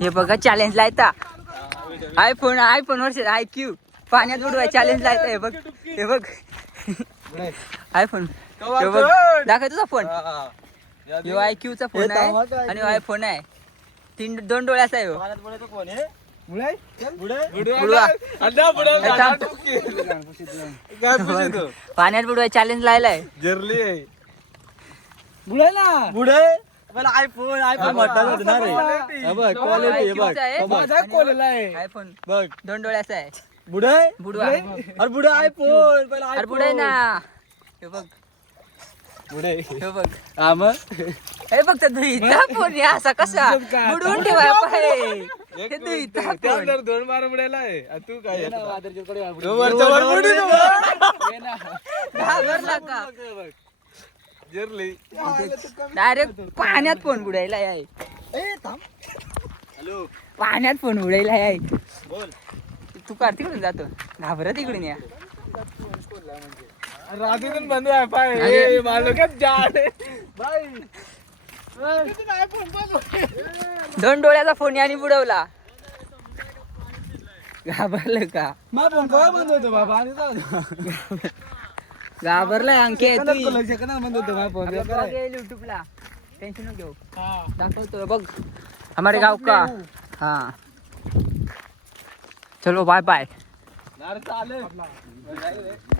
हे बघा चॅलेंज लायता आयफोन वर्ष IQ पाण्यात बुडवाय चॅलेंज लायता. हे बघ आयफोन दाखव तुझा फोन. यो IQ चा फोन आहे आणि आयफोन आहे. 2 डोळ्याचा आहे. पाण्यात बुडवाय चॅलेंज लायलाय. जर्ली आहे बुडाय ना पुढे आयफोन आयफोन बघ 2 डोळ्याचा आहे. बुडे बुडवा अरे बुडे आयफोन अरे बुडाय ना. हे बघ बुडे हे बघ हा मग हे फक्त दुईचा फोन असा कसा बुडवून ठेवाय पाहिजे. हे दुईचा फोन 2 बार बुडायला आहे तू काय घाबरला का. जर्ली डायरेक्ट पाण्यात फोन बुडायला आहे. हॅलो पाण्यात फोन बुडायला आहे. बोल तू कार तिकडून जातो घाबरत तिकडून या. रात्रीतून बंद आहे पाय मालूकच जाड बाई 2 डोळ्याचा फोन याने बुडवला. घाबरलं का. मा फोन केव्हा बंद होतो बाबा आणि जाऊ घाबरलाय अंकित बंद होतो मा फोन यूट्यूबला टेन्शन नको घेऊ. दाखवतो बघ हमारे गाव का. हाँ चलो बाय बाय. चालेल